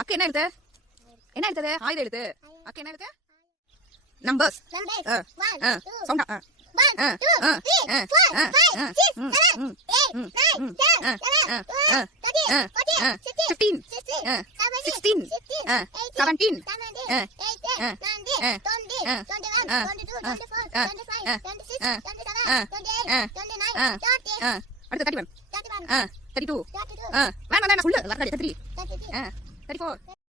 அக்கா என்ன எழுத்து? என்ன எழுத்தது? ஆயுத எழுத்து. அக்கா என்ன எழுத்து? நம்பர்ஸ். சவுண்டா. 1 2 3 4 5 6 7 8 9 10 11 12 13 அடுத்து 31 32 வேணாம் சொல்லு 33 34